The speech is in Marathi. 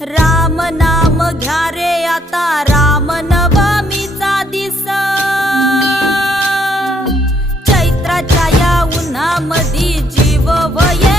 राम नाम घ्या रे आता राम नवमीचा दिस चैत्राच्या या उन्हामधी जीव वये